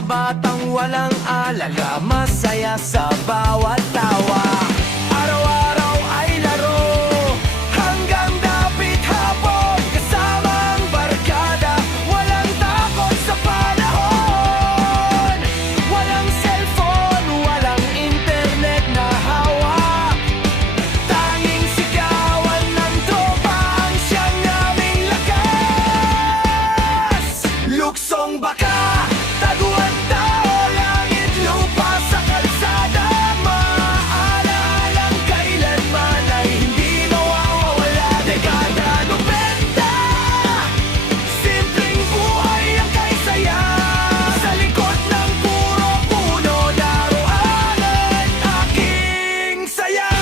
mga batang walang alala, masaya sa bawat tawa. Araw-araw ay laro, hanggang dapit hapon, kasama ang barkada, walang takot sa panahon. Walang cellphone, walang internet na hawak, tanging sigawan ng tropa ang siyang naming lakas. Luksong baka, taguan tao, langit lupa sa kalsada, maalalang kailanman ay hindi mawawala. Dekada 90, simpleng buhay ang kaisaya, sa likod ng puro puno, laruan ang aking saya.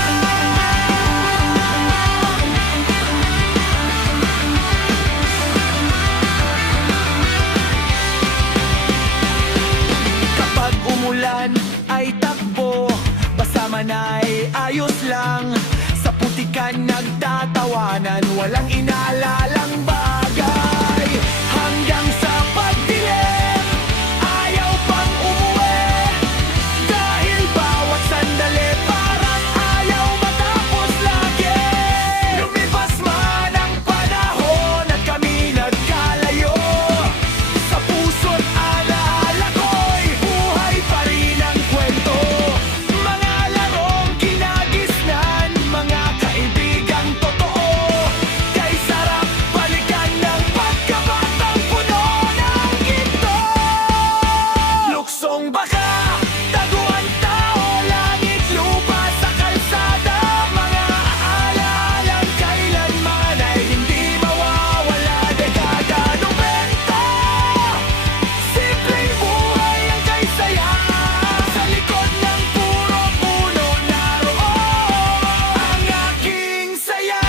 Kapag umulan ay takbo, basta man ay ayos lang, sa putikan nagtatawanan, walang inaalalang bagay. Hanggang sa pagdilim, ayaw pang umuwi, dahil bawat sandali parang ayaw matapos lagi. Lumipas man ang panahon at kami nagkalayo, sa puso't alaala ko'y buhay pa rin ang kwento. Mga larong kinagisnan, mga kaibigang totoo, kay sarap balikan ng pagkabatang puno ng ginto. Luksong baka, taguan tao, langit lupa sa kalsada, mga aalalang kailanman ay hindi mawawala. Dekada 90, simpleng buhay ang kaisaya, sa likod ng puro puno, naroon ang aking saya.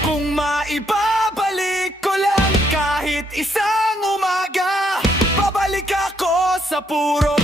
Kung maibabalik ko lang kahit isang umaga, babalik ako sa puro